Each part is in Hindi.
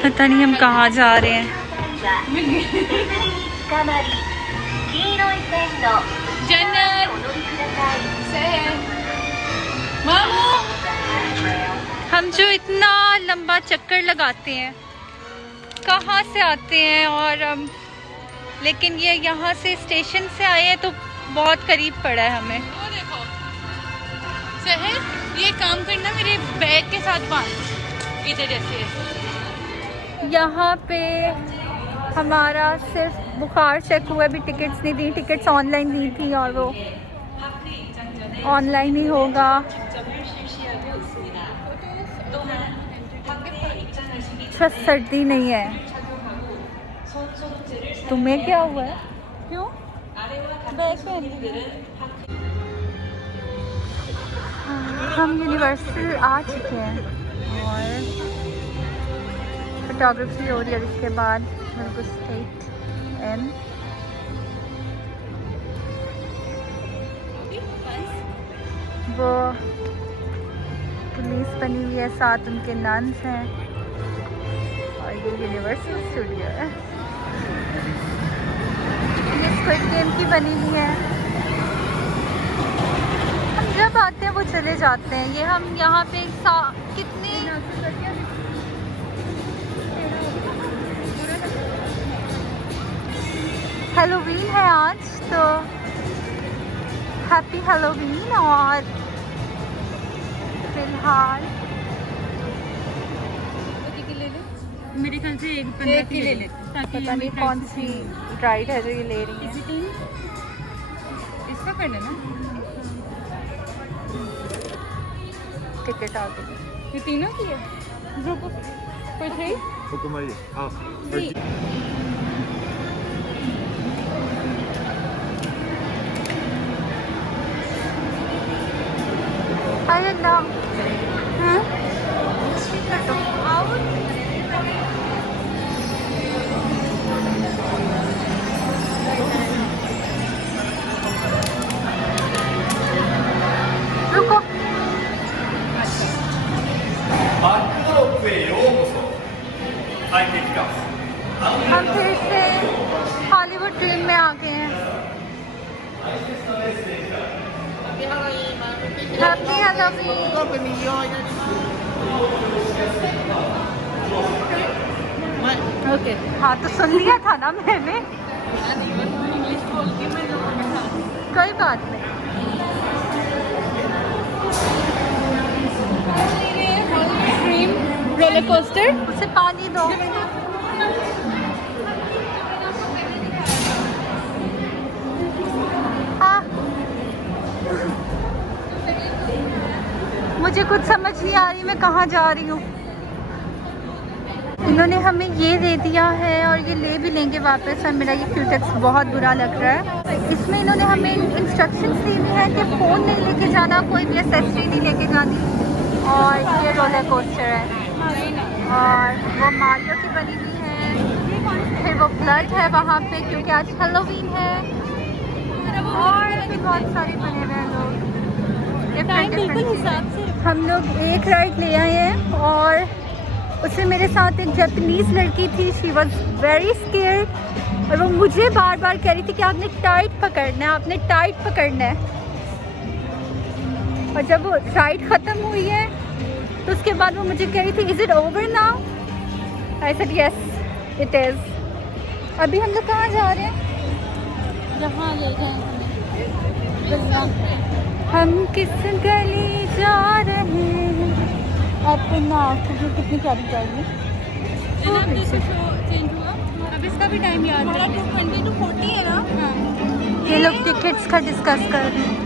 पता नहीं हम कहाँ जा रहे हैं। हम जो इतना लंबा चक्कर लगाते हैं, कहाँ से आते हैं, और लेकिन ये यहाँ से स्टेशन से आए हैं तो बहुत करीब पड़ा है हमें। वो देखो सहर, ये काम करना मेरे बैग के साथ बांध इधर जैसे। यहाँ पे हमारा सिर्फ बुखार चेक हुआ, अभी टिकट्स नहीं दी। टिकट्स ऑनलाइन दी थी और वो ऑनलाइन ही होगा। अच्छा सर्दी नहीं है। तुम्हें क्या हुआ है? क्यों? बैग हम यूनिवर्सल आ चुके हैं और फोटोग्राफी हो रही है। इसके बाद मेरे को स्टेट इन वो पुलिस बनी हुई है, साथ उनके नन्स हैं और ये यूनिवर्सल स्टूडियो है। ये स्क्विड गेम की बनी हुई है। हम जब आते हैं वो चले जाते हैं। ये हम यहाँ पे कितने हैलोवीन है आज, तो हैप्पी हैलोवीन। और फिलहाल मेरे ख्याल से एक की ले ले, पता नहीं कौन सी राइड है जो ये ले रही है। इसका कर लेना। टिकट आ गई। ये तीनों की है। ग्रुप कोई थे? अरे ना रुको। हम फिर से हॉलीवुड ड्रीम में आ गए हैं। Happy Halloween. ओके, हाँ तो सुन लिया था ना मैंने। कोई बात नहीं। रोलर कोस्टर, उसे पानी दो। हाँ मुझे कुछ समझ नहीं आ रही मैं कहाँ जा रही हूँ। इन्होंने हमें ये दे दिया है और ये ले भी लेंगे वापस। और मेरा ये क्यूटेक्स बहुत बुरा लग रहा है। इसमें इन्होंने हमें इंस्ट्रक्शंस दी हुई है कि फ़ोन नहीं लेके जाना, कोई भी एक्सेसरी नहीं लेके जानी। और ये रोलर कोस्टर है और वो मारियो की बनी हुई है। फिर वो ब्लड है वहाँ पे क्योंकि आज हैलोवीन है। और भी बहुत सारे बने हुए हैं लोग डिफरेंट हिसाब से। हम लोग एक राइड ले आए हैं और उससे मेरे साथ एक जापानीज़ लड़की थी। शी वॉज वेरी स्केयर्ड और वो मुझे बार बार कह रही थी कि आपने टाइट पकड़ना है, आपने टाइट पकड़ना है। और जब वो राइड ख़त्म हुई है तो उसके बाद वो मुझे कह रही थी is it over now? I said yes it is. अभी हम लोग कहाँ जा रहे हैं? जहाँ ले जाएं हम किस गली जा रहे हैं? अपना कितनी प्यारी जाएगी। चेंज हुआ। अब इसका भी टाइम याद है। 20 to 40 है ना। हाँ। ये लोग टिकट्स का डिस्कस कर रहे हैं।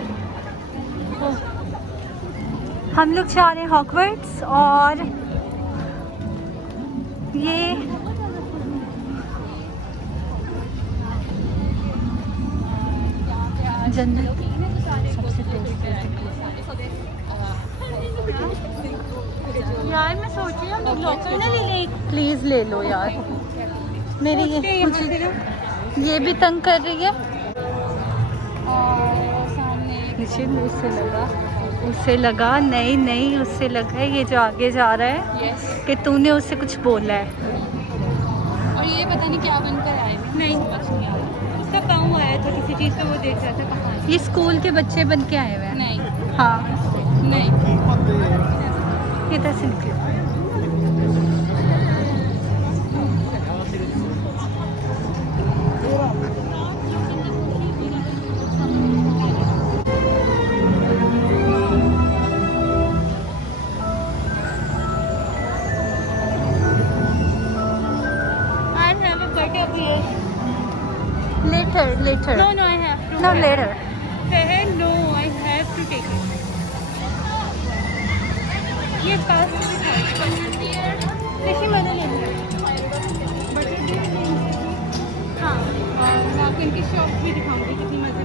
हम लोग जा रहे हैं हॉगवर्ट्स और ये जन्नत सबसे टेस्टी। यार मैं सोच रही हूँ लोकल ना ले लें। प्लीज़ ले लो यार, मेरी ये मुझे ये भी तंग कर रही है। और सामने निश्चित उससे लगा नहीं नहीं, उससे लगा है ये जो आगे जा रहा है यस, कि तूने उससे कुछ बोला है। और ये पता नहीं क्या बनकर आए हैं, नहीं समझ नहीं आ रहा। उसका पाँव आया था किसी चीज़ का, वो देख रहा था कहाँ है। ये स्कूल के बच्चे बन के आए हुए हैं। नहीं हाँ, नहीं, इधर से निकलो। I have a birthday here. Later. No, I have to. No, later. No, I have to take it. ये पास देखिए मदद लेंगे। हाँ, मैं आपको इनकी शॉप भी दिखाऊंगी कितनी मजे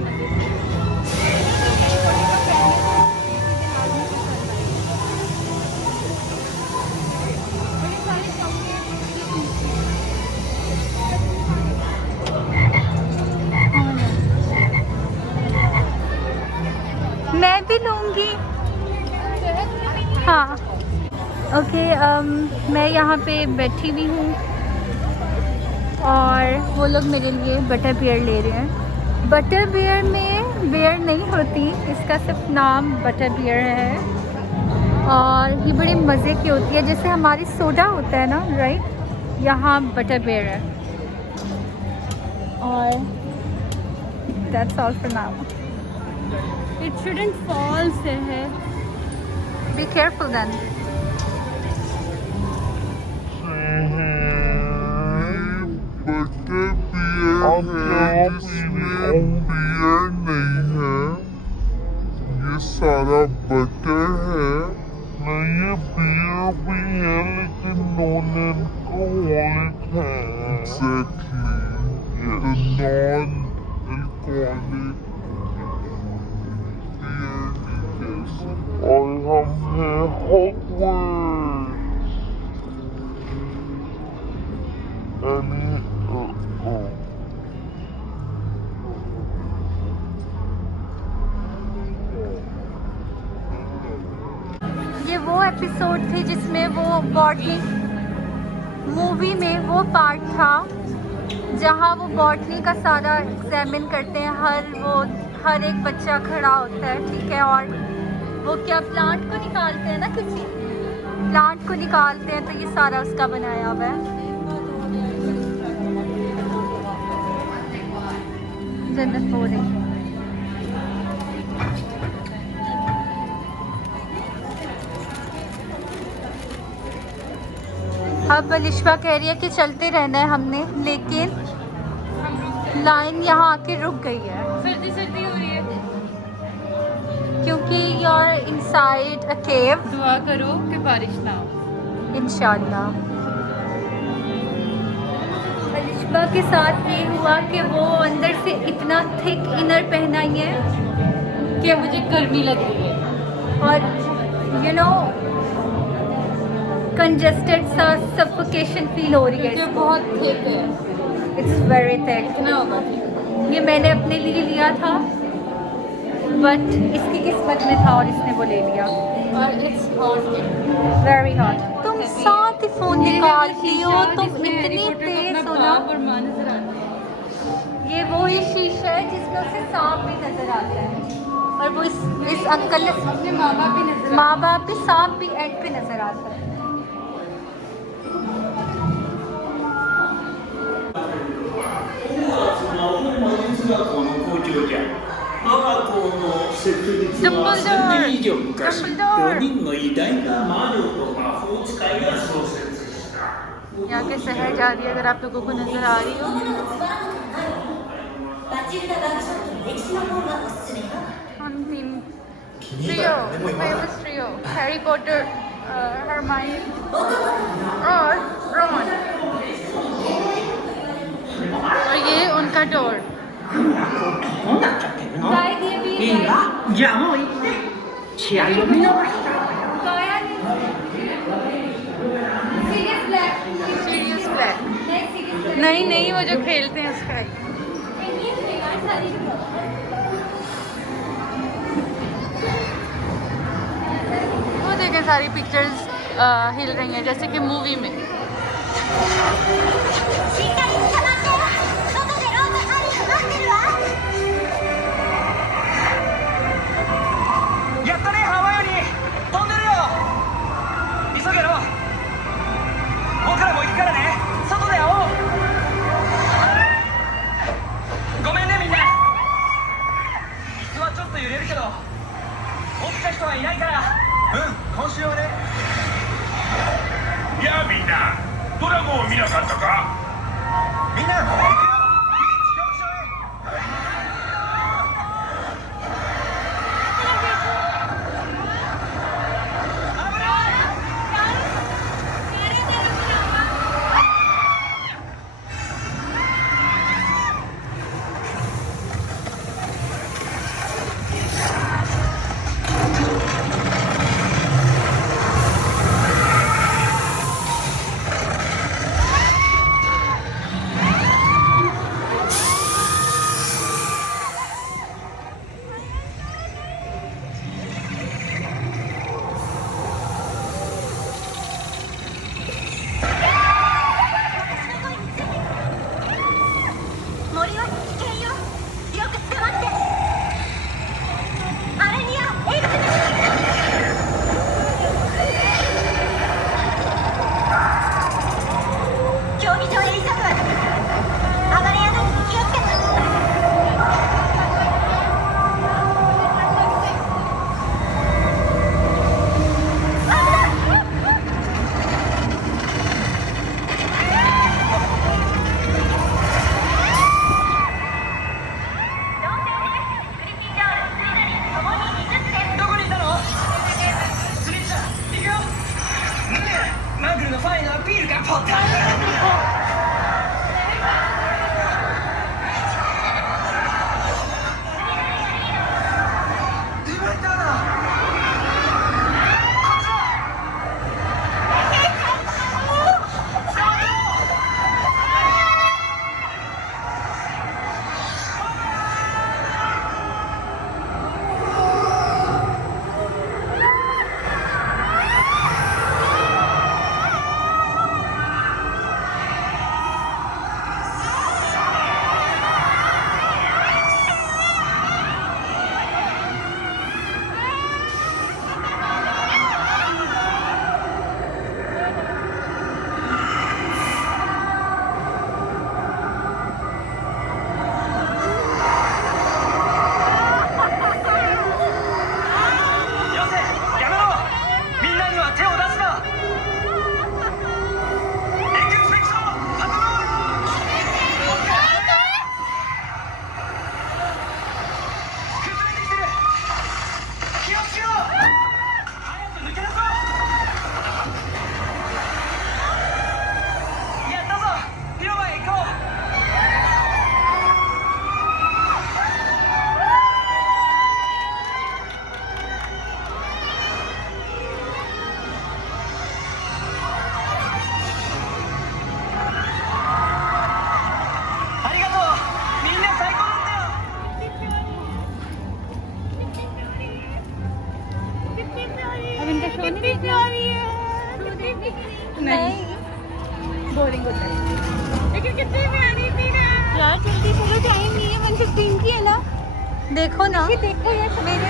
मैं भी लूँगी। हाँ ओके, मैं यहाँ पे बैठी हुई हूँ और वो लोग मेरे लिए बटर बियर ले रहे हैं। बटर बियर में बियर नहीं होती, इसका सिर्फ नाम बटर बियर है और ये बड़े मज़े की होती है, जैसे हमारी सोडा होता है ना, राइट, यहाँ बटर बियर है। और that's all for now. It shouldn't fall से है। Be careful then. Butter beer है जिसमें बियर नहीं है, ये सारा बटर है। नहीं ये बियर भी है लेकिन नॉन अल्कोहलिक है। Exactly, the non-alcoholic और हम हैं हॉगवर्ट्स। ये वो एपिसोड थी जिसमें वो बॉटनी मूवी में वो पार्ट था जहाँ वो बॉटनी का सारा एग्जामिन करते हैं। हर एक बच्चा खड़ा होता है, ठीक है, और वो क्या प्लांट को निकालते हैं ना, किसी प्लांट को निकालते हैं, तो ये सारा उसका बनाया हुआ है। जन्नत हो रही है। अब अलिशा कह रही है कि चलते रहना है हमने, लेकिन लाइन यहाँ आके रुक गई है सर्दी सर्दी हो रही है। क्योंकि you're inside a cave। दुआ करो कि बारिश ना हो इंशाल्लाह। अलिशा के साथ ये हुआ कि वो अंदर से इतना थिक इनर पहनाई है कि मुझे गर्मी लग रही है और यू नो कंजेस्टेड सा सफोकेशन फील हो रही है। जो बहुत थिक है। It's very thick. कितना होगा? ये मैंने अपने लिए लिया था, बट इसकी किस्मत में था और इसने वो ले लिया। और इट्स हॉट, वेरी हॉट। तुम साथ ही फोन निकालती हो, तुम जिसमें इतनी हैरी पॉटर को तेज अपना हो ना। बाप और माँ नजर आते हैं। ये वो ही शीशा है जिसमें उसे सांप भी नजर आता है, और वो इस अंकल ने अपने माँ बाप भी नजर माँ बाप भी, सांप भी एंड पे नजर आता है। यहाँ के शहर जा रही है, अगर आप लोगों को नजर आ रही हो। Trio, famous trio, Harry Potter, Hermione और रॉन। और ये उनका डोर। शायद ये भी है। già noi ci hai nominato. गाया नहीं। नहीं नहीं, वो जो खेलते हैं उसका ही। वो देखें सारी पिक्चर्स हिल रही हैं जैसे कि मूवी में।やあみんな、ドラゴンを見なかったか。みんな、行くよ。ビーチ競技場へ。कितनी प्यारी है। नहीं बोरिंग होता है लेकिन कितनी प्यारी थी ना यार। जल्दी चलो, टाइम नहीं है, 1:15 की है ना। देखो ना, देखो ये मेरे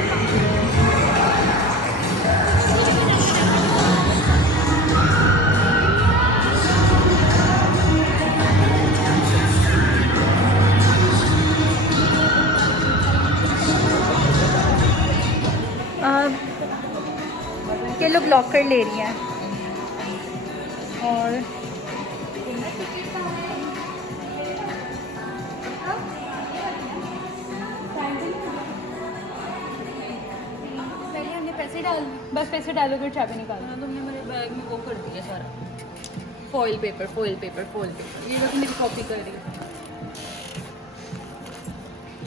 ये लोग लॉकर ले रही हैं और पहले हमने पैसे बस पैसे डालोगे चाबी निकालो। तुमने मेरे बैग में वो कर दिया सारा, फॉइल पेपर। ये बस मेरी कॉपी कर रही है।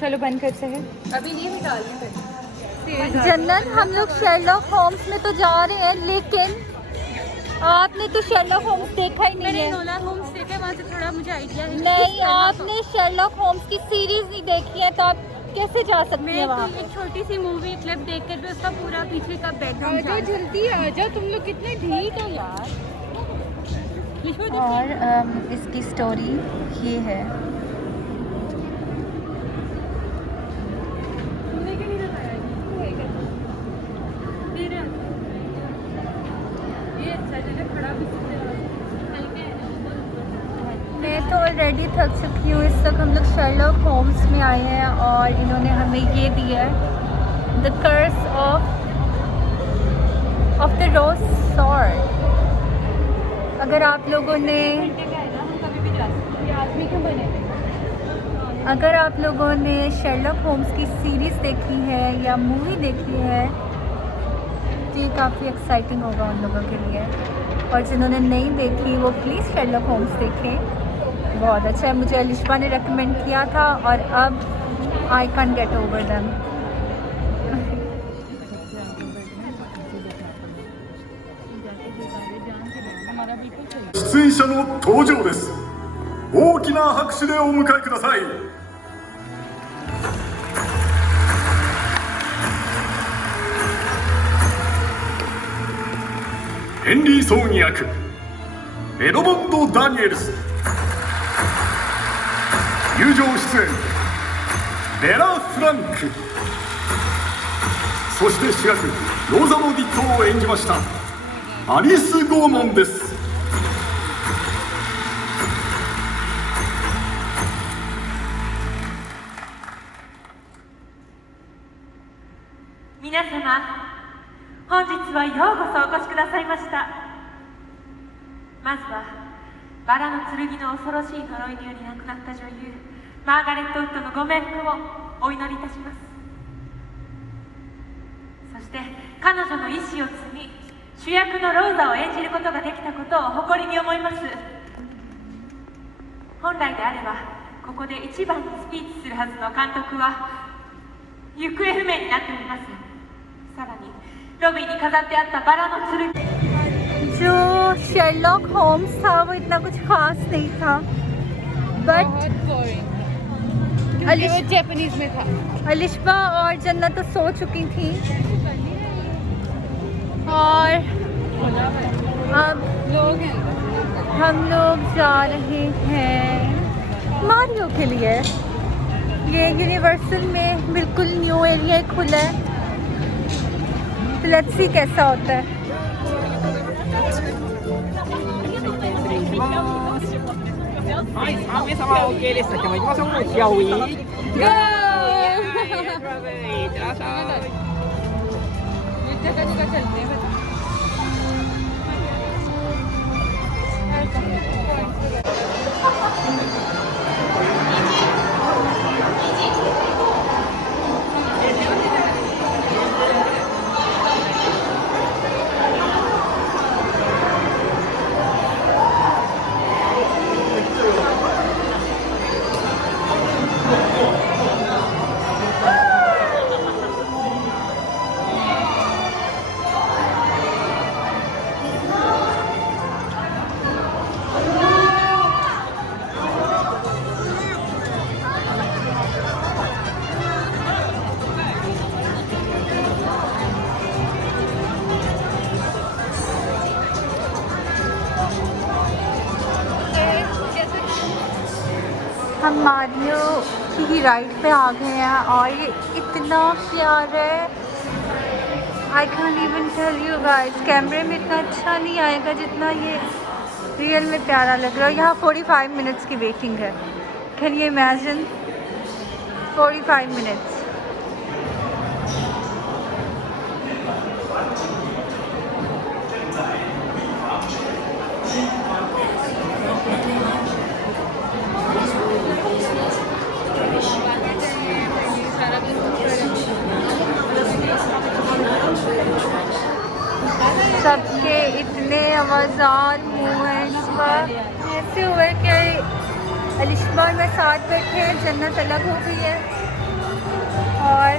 चलो बंद कर सके अभी नहीं निकालने पैसे। जनरल हम लोग शेरलॉक होम्स में तो जा रहे हैं, लेकिन आपने तो शर्लॉक होम्स देखा ही नहीं मैंने है। नोला होम्स देखा है, वहाँ से थोड़ा मुझे आइडिया है। नहीं, आपने शर्लॉक होम्स की सीरीज नहीं देखी है तो आप कैसे जा सकती मैं हैं तो वहाँ एक छोटी सी मूवी क्लिप देख कर भी उसका पूरा पीछे का आजा बैकग्राउंड जल्दी आजा, तुम लोग कितने ढीठ हो यार। और इसकी स्टोरी ये है। मैं तो ऑलरेडी थक चुकी हूँ। इस तक हम लोग शर्लॉक होम्स में आए हैं और इन्होंने हमें ये दिया है, the curse of the rose sword. अगर आप लोगों ने शर्लॉक होम्स की सीरीज़ देखी है या मूवी देखी है तो ये काफ़ी एक्साइटिंग होगा उन लोगों के लिए। और जिन्होंने नहीं देखी वो प्लीज़ शर्लॉक होम्स देखें, बहुत अच्छा है। मुझे अलिशा ने रेकमेंड किया था और अब I can get over them. 出演者の登場です。大きな拍手でお迎えください。ヘンリー・ソーン役エドモンド・ダニエルス、友情出演ベラ・フランク、そして主役ローザ・モディットを演じましたアリス・ゴーモンです。皆様、本日はようこそお越しくださいました。まずはバラの剣の恐ろしい呪いにより亡くなった女優マーガレット・ウッドのご冥福をお祈りいたします。そして彼女の意志を継ぎ主役のローザを演じることができたことを誇りに思います。本来であればここで一番にスピーチするはずの監督は行方不明になっております。さらにロビーに飾ってあったバラの剣、 जो शर्लॉक होम्स था वो इतना कुछ खास नहीं था, बट बहुत बोरिंग, क्योंकि वो जापानीज में था। अलिशा और जन्नत तो सो चुकी थी और अब लोग हैं हम लोग जा रहे हैं मारियो के लिए। ये यूनिवर्सल में बिल्कुल न्यू एरिया खुला है, तो लेट्स सी कैसा होता है। हम मारियो की राइड पे आ गए हैं और ये इतना प्यारा है, I can even tell you guys. कैमरे में इतना अच्छा नहीं आएगा जितना ये रियल में प्यारा लग रहा है। यहाँ 45 मिनट्स की वेटिंग है, कैन यू इमेजिन 45 मिनट्स। सबके इतने आवाज़ार मुँह हैं इस बार। ऐसे हुआ है कि अलिशा और मैं साथ बैठे हैं, जन्नत अलग हो गई है और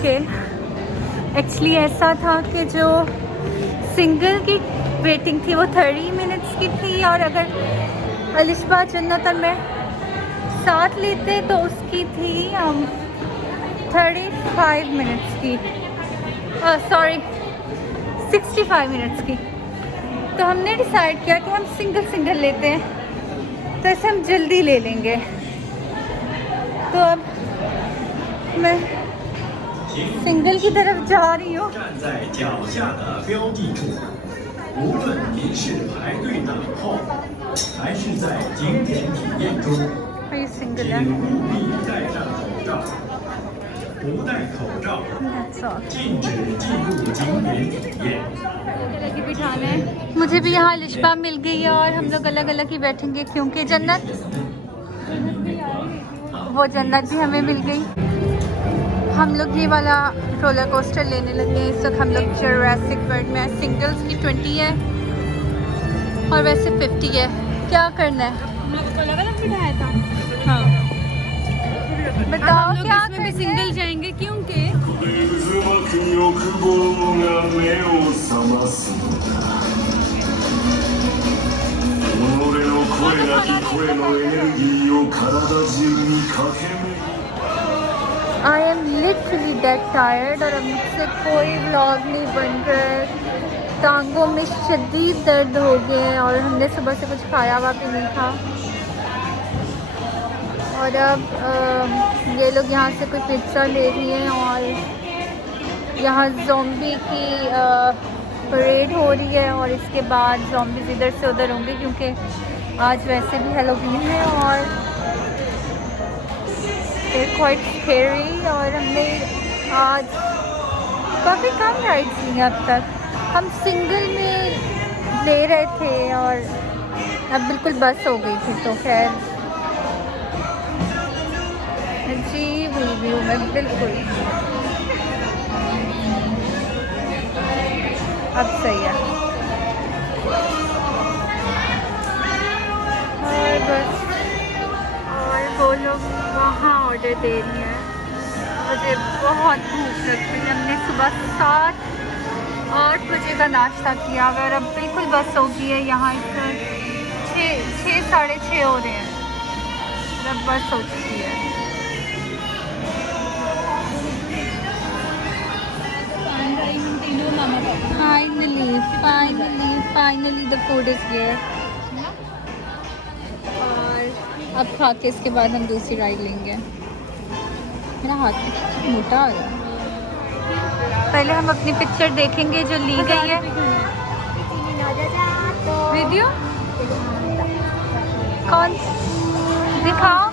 ओके, एक्चुअली ऐसा था कि जो सिंगल की वेटिंग थी वो 30 मिनट्स की थी, और अगर अलिशबा जन्नत और मैं साथ लेते तो उसकी थी 35 मिनट्स की, सॉरी 65 मिनट्स की। तो हमने डिसाइड किया कि हम सिंगल लेते हैं, तो ऐसे हम जल्दी ले लेंगे। तो अब मैं सिंगल की तरफ जा रही हूँ। 站在脚下的标记处，无论您是排队等候，还是在景点体验中， ये सिंगल है। 请务必戴上口罩。不戴口罩， That's all. 禁止进入景点体验。 मुझे भी यहाँ लिशबा मिल गई है और हम लोग अलग अलग ही बैठेंगे, क्योंकि जन्नत भी हमें मिल गई। हम लोग ये वाला रोलर कोस्टर लेने लगे हैं। इस वक्त हम लोग जुरासिक वर्ल्ड में हैं। सिंगल्स की 20 है और वैसे 50 है। क्या करना है? हम लोग को अलग अलग बिठाया था। हाँ, बताओ क्या इसमें भी सिंगल जाएंगे क्योंकि 渦巻く欲望が目を覚ます己の声なき声のエネルギーを体中に駆け巡る I am literally dead tired और अब मुझसे कोई व्लॉग नहीं बन रहा है। टांगों में शदीद दर्द हो गए हैं और हमने सुबह से कुछ खाया हुआ भी नहीं था। और अब ये लोग यहाँ से कोई पिज्ज़ा ले रही हैं और यहाँ ज़ॉम्बी की परेड हो रही है, और इसके बाद ज़ॉम्बीज़ इधर से उधर होंगे क्योंकि आज वैसे भी हैलोवीन है और क्वाइट स्केरी। और हमने आज काफ़ी कम राइड्स ली अब तक। हम सिंगल में ले रहे थे और अब बिल्कुल बस हो गई थी, तो खैर अजीब हुई भी हूँ मैं बिल्कुल। अब सही है और बस। और वो लोग वहाँ ऑर्डर दे रही हैं। मुझे बहुत भूख लग रही है। हमने सुबह 7-8 बजे का नाश्ता किया हुआ और अब बिल्कुल बस हो गई है। यहाँ इस 6 साढ़े 6 हो रहे हैं, अब बस हो चुकी है। Finally the food is here. और अब खा के इसके बाद हम दूसरी राइड लेंगे। मेरा हाथ मोटा हो गया। पहले हम अपनी पिक्चर देखेंगे जो ली गई है। वीडियो कौन दिखाओ?